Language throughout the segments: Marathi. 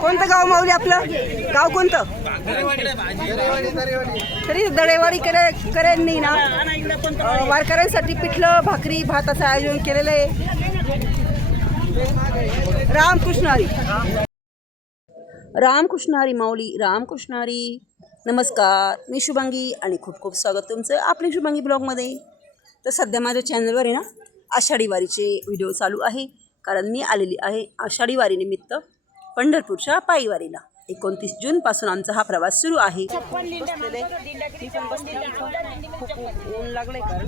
कोणतं गाव माऊली आपलं? गाव कोणतं? तरी दळेवाडी करेन नाही ना. वारकऱ्यांसाठी पिठलं भाकरी भाताचं आयोजन केलेलं आहे. रामकृष्ण हरी. रामकृष्ण हरी माऊली. रामकृष्ण हरी. नमस्कार, मी शुभांगी आणि खूप खूप स्वागत तुमचं आपल्या शुभांगी ब्लॉगमध्ये. तर सध्या माझ्या चॅनलवर आहे ना आषाढी वारीचे व्हिडिओ चालू आहे, कारण मी आलेली आहे आषाढी वारीनिमित्त पंढरपूरच्या पायी वारीला. 29 जूनपासून आमचा हा प्रवास सुरू आहे. ऊन लागलंय कारण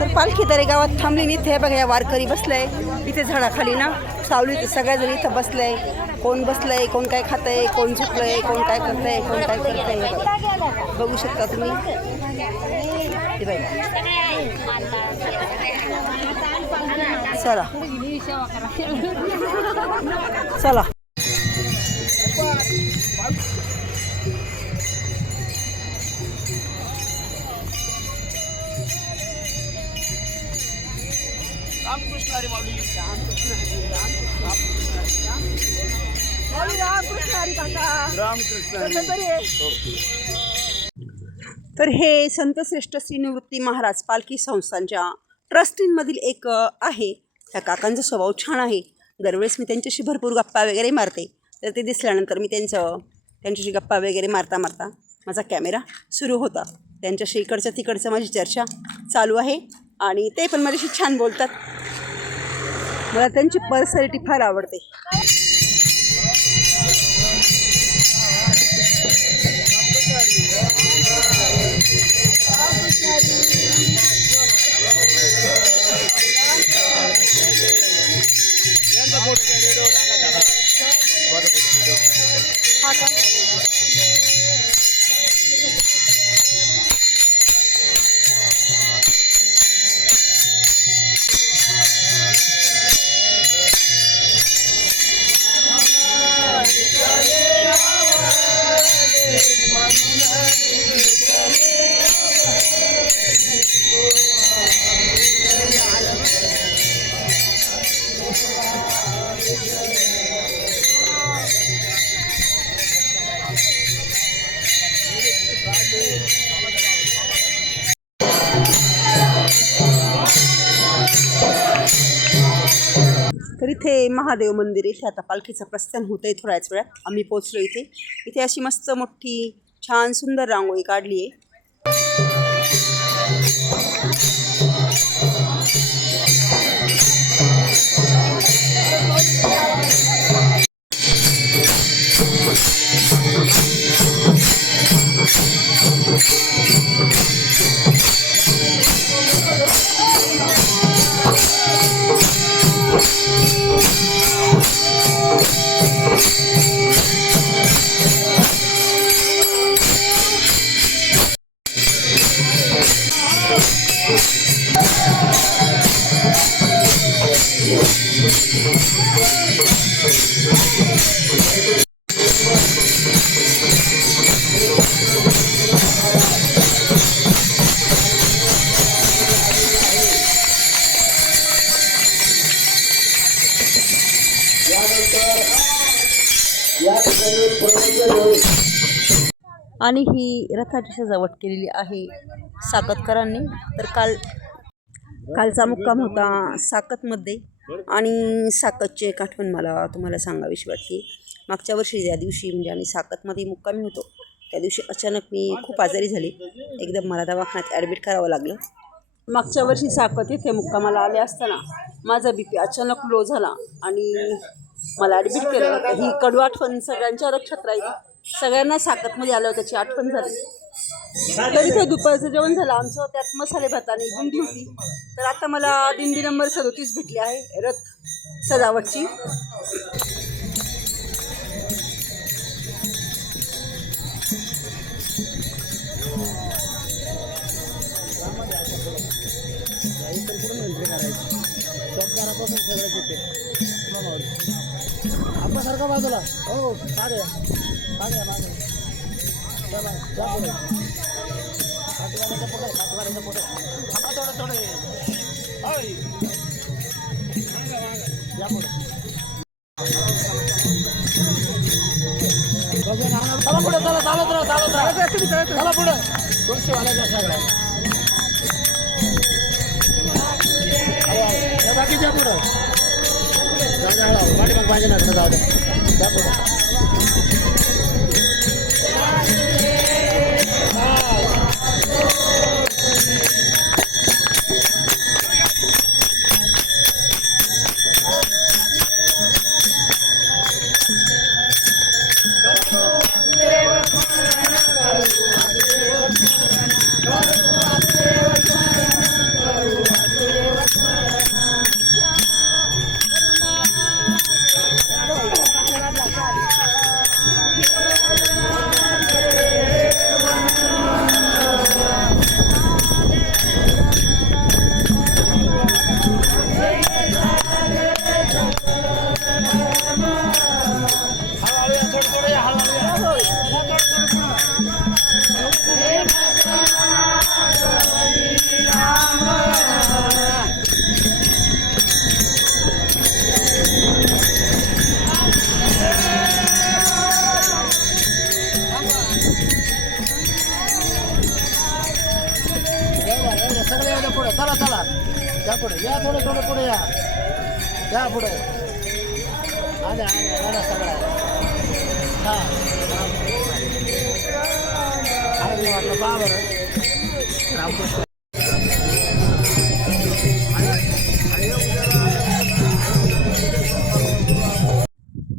तर पालखी तरी गावात थांबली. इथे बघा या वारकरी बसलाय इथे झाडाखाली ना सावलीत. सगळ्याजण इथं बसलंय. कोण बसलंय, कोण काय खातंय, कोण झुकलंय, कोण काय करतंय, कोण काय करतंय बघू शकता तुम्ही. चला चला. रामकृष्ण हरी माऊली. रामकृष्ण हरी. रामकृष्ण हरी काका. रामकृष्ण हरी. तर हे संत श्रेष्ठ श्री निवृत्ती महाराज पालखी संस्थांच्या ट्रस्टींमधील एक आहे. त्या काकांचा स्वभाव छान आहे. दरवेळेस मी त्यांच्याशी भरपूर गप्पा वगैरे मारते. तर ते दिसल्यानंतर मी त्यांच्याशी गप्पा वगैरे मारता मारता माझा कॅमेरा सुरू होता. त्यांच्याशी इकडचं तिकडचं माझी चर्चा चालू आहे आणि ते पण माझ्याशी छान बोलतात. मला त्यांची पर्सनॅलिटी फार आवडते. तर इथे महादेव मंदिर. इथे आता पालखीचं प्रस्थान होतं आहे. थोड्याच वेळात आम्ही पोचलो इथे. इथे अशी मस्त मोठी छान सुंदर रांगोळी काढली आहे. आणि ही रथाची सजावट केलेली आहे साकतकरांनी. तर कालचा मुक्काम होता साकतमध्ये आणि साकतची एक आठवण मला तुम्हाला सांगावीशी वाटते. मागच्या वर्षी ज्या दिवशी म्हणजे आम्ही साकतमध्ये मुक्कामी होतो त्या दिवशी अचानक मी खूप आजारी झाले. एकदम मला दवाखान्यात ॲडमिट करावं लागलं. मागच्या वर्षी साकत इथे मुक्कामाला आले असताना माझा BP अचानक लो झाला आणि मला ॲडमिट केलं. ही कडू आठवण सगळ्यांच्या लक्षात राहिली. सगळ्यांना साकतमध्ये आलं त्याची आठवण झाली. तर इथे दुपारचं जेवण झालं आमचं, त्यात मसाले भात आणि बुंदी होती. तर आता मला दिंडी नंबर 37 भेटली आहे रथ सजावटची. आपल्यासारखा बाजूला हो साडे साडे मागे चला या पुढे सातवाऱ्याच्या पुढे थोडे थोडे होय या पुढे चला पुढे चला चालत राहा चला पुढे तुळशी वाल्याचा सगळा बाकीच्या पुढं पाठी मग पाहिजे ना जाऊ दे त्या पुढे पुढे चला चला त्या पुढे या थोडं थोडं पुढे या त्या पुढे आल्या आल्या सगळ्या हां वाटलं पहा बरं रामकृष्ण.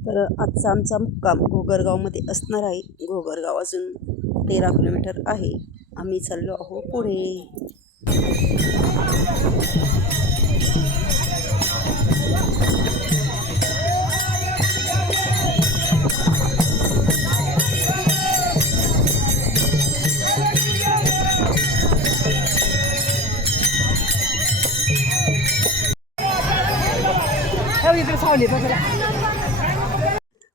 तर आजचा आमचा मुक्काम घोगरगावमध्ये असणार आहे. घोगरगाव अजून 13 किलोमीटर आहे. आम्ही चाललो आहो पुढे.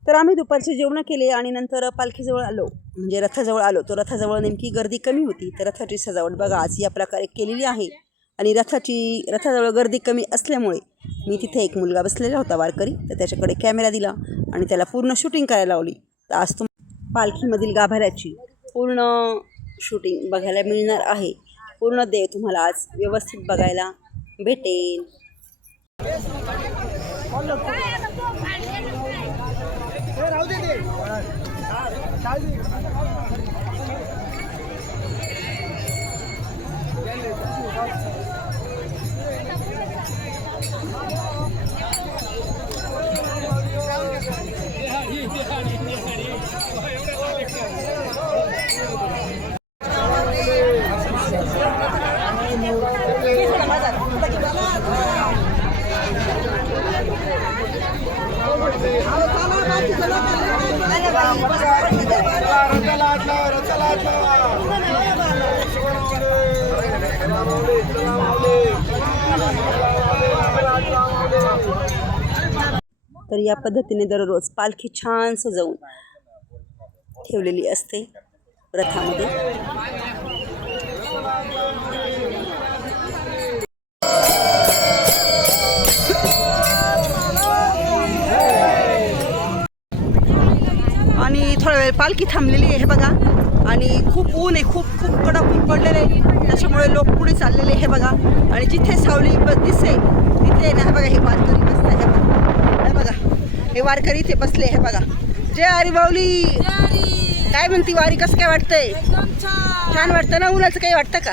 तर आम्ही दुपारचे जेवण केले आणि नंतर पालखीजवळ आलो, म्हणजे रथाजवळ आलो. तर रथाजवळ नेमकी गर्दी कमी होती. तर रथाची सजावट बघा आज या प्रकारे केलेली आहे. आणि रथाजवळ गर्दी कमी असल्यामुळे मी तिथे एक मुलगा बसलेला होता वारकरी, तर त्याच्याकडे कॅमेरा दिला आणि त्याला पूर्ण शूटिंग करायला लावली. तर आज पालखीमधील गाभाऱ्याची पूर्ण शूटिंग बघायला मिळणार आहे. पूर्ण देव तुम्हाला आज व्यवस्थित बघायला भेटेल. तर या पद्धतीने दररोज पालखी छान सजवून ठेवलेली असते रथामध्ये. आणि थोडा वेळ पालखी थांबलेली आहे हे बघा. आणि खूप ऊन आहे, खूप खूप कडक ऊन पडलेलं आहे, त्याच्यामुळे लोक पुढे चाललेले हे बघा. आणि जिथे सावली दिसे तिथे ना हे बघा, हे वारकरी बसले हे बघा, हे वारकरी इथे बसले हे बघा. जय हरी माऊली. काय म्हणती वारी, कसं काय वाटतंय? छान वाटतं ना? उन्हाचं काही वाटतं का?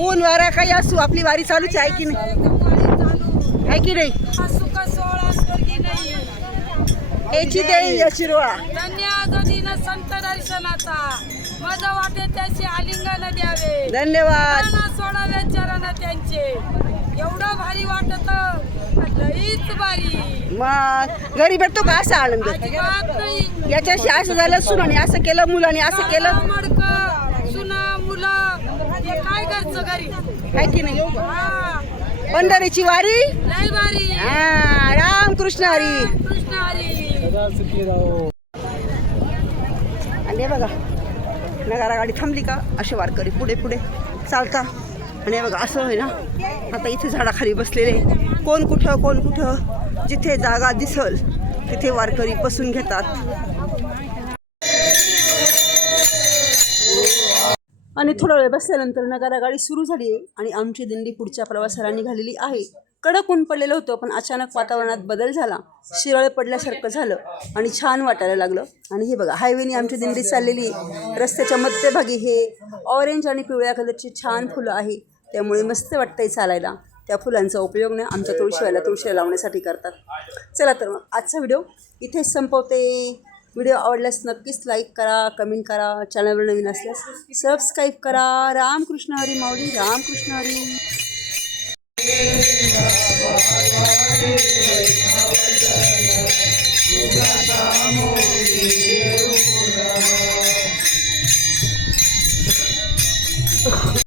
ऊन वारा काही असू आपली वारी चालूच आहे की नाही? आहे की नाही? याची देई शिरवा संत दर्शनाचा माझा वाटे त्याचे आलिंगन द्यावे, धन्यवाद. सोडावे चरण त्यांचे. एवढं भारी वाटत, लईच भारी. मग घरी भेटतो का असा आनंद? अजिबात नाही. याच्याशी असं झालं, सुनाने असं केलं, मुलाने असं केलं, मडकं, सुना, मुलं, हे काय घरचं घरी. आहे की नाही? हा, पंढरीची वारी. लई भारी. हा, रामकृष्ण हरी. कृष्ण हरी. आणि हे बघा, नगारा गाडी थांबली का असे वारकरी पुढे पुढे चालता. आणि हे बघा असं आहे ना, आता इथे झाडाखाली बसलेले, कोण कुठं जिथे जागा दिसल तिथे वारकरी बसून घेतात. आणि थोडा वेळ बसल्यानंतर नगारा गाडी सुरू झाली आहे आणि आमची दिंडी पुढच्या प्रवासाला निघालेली आहे. कडक ऊन पडलेलं होतं, पण अचानक वातावरणात बदल झाला, शिरळ पडल्यासारखं झालं आणि छान वाटायला लागलं. आणि हे बघा, हायवेने आमची दिंडी चाललेली. रस्त्याच्या मध्यभागी हे ऑरेंज आणि पिवळ्या कलरची छान फुलं आहे, त्यामुळे मस्त वाटतंय चालायला. त्या फुलांचा उपयोग ना आमच्या तुळशीला लावण्यासाठी करतात. चला तर मग आजचा व्हिडिओ इथेच संपवते. व्हिडिओ आवडल्यास नक्कीच लाईक करा, कमेंट करा, चॅनलवर नवीन असल्यास सबस्क्राईब करा. रामकृष्ण हरी माऊली, रामकृष्ण हरी.